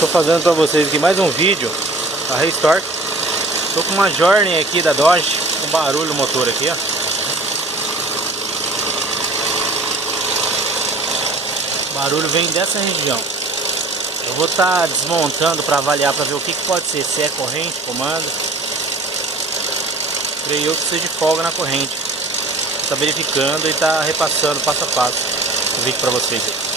Estou fazendo para vocês aqui mais um vídeo da Restore. Estou com uma Journey aqui da Dodge, com barulho no motor aqui, ó. O barulho vem dessa região. Eu vou estar desmontando para avaliar, para ver o que pode ser, se é corrente, comando. Creio eu que seja de folga na corrente. Está verificando e está repassando passo a passo o vídeo para vocês aí.